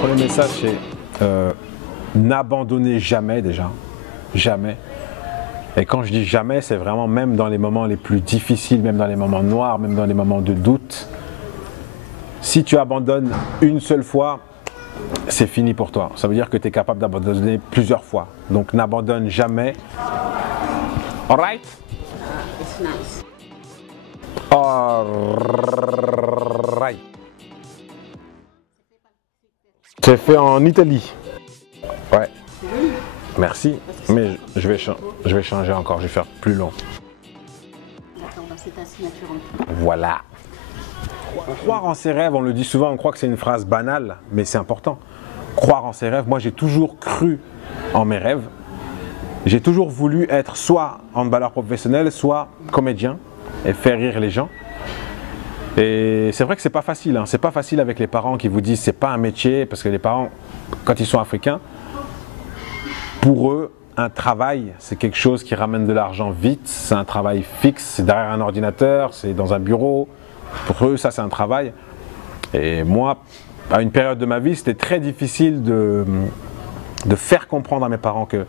premier message, c'est n'abandonnez jamais déjà. Jamais. Et quand je dis jamais, c'est vraiment même dans les moments les plus difficiles, même dans les moments noirs, même dans les moments de doute. Si tu abandonnes une seule fois, c'est fini pour toi. Ça veut dire que tu es capable d'abandonner plusieurs fois. Donc n'abandonne jamais. Alright? It's nice. Alright. C'est fait en Italie. Ouais. Merci. Mais je vais changer encore. Je vais faire plus long. D'accord, donc c'est ta signature en tout. Voilà. Croire en ses rêves, on le dit souvent, on croit que c'est une phrase banale, mais c'est important. Croire en ses rêves, moi j'ai toujours cru en mes rêves. J'ai toujours voulu être soit handballeur professionnel, soit comédien et faire rire les gens. Et c'est vrai que c'est pas facile, hein. C'est pas facile avec les parents qui vous disent c'est pas un métier, parce que les parents, quand ils sont africains, pour eux, un travail, c'est quelque chose qui ramène de l'argent vite, c'est un travail fixe, c'est derrière un ordinateur, c'est dans un bureau. Pour eux, ça c'est un travail. Et moi, à une période de ma vie, c'était très difficile de faire comprendre à mes parents que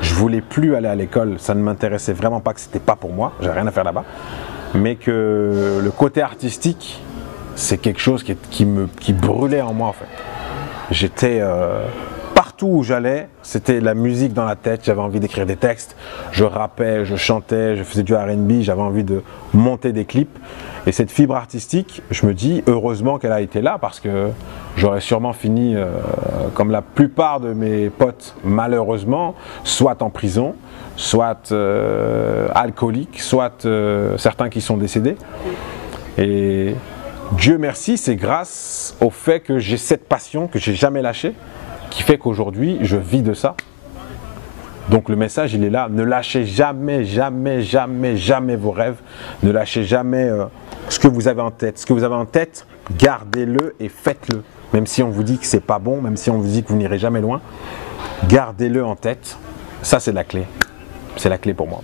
je voulais plus aller à l'école. Ça ne m'intéressait vraiment pas, que c'était pas pour moi, j'avais rien à faire là-bas. Mais que le côté artistique, c'est quelque chose qui brûlait en moi en fait. J'étais partout où j'allais, c'était la musique dans la tête, j'avais envie d'écrire des textes, je rappais, je chantais, je faisais du R&B, j'avais envie de monter des clips. Et cette fibre artistique, je me dis heureusement qu'elle a été là, parce que j'aurais sûrement fini comme la plupart de mes potes, malheureusement, soit en prison, soit alcooliques, soit certains qui sont décédés. Et Dieu merci, c'est grâce au fait que j'ai cette passion que j'ai jamais lâchée, qui fait qu'aujourd'hui je vis de ça. Donc le message il est là, ne lâchez jamais, jamais, jamais, jamais vos rêves, ne lâchez jamais ce que vous avez en tête. Ce que vous avez en tête, gardez-le et faites-le. Même si on vous dit que c'est pas bon, même si on vous dit que vous n'irez jamais loin, gardez-le en tête. Ça c'est la clé. C'est la clé pour moi.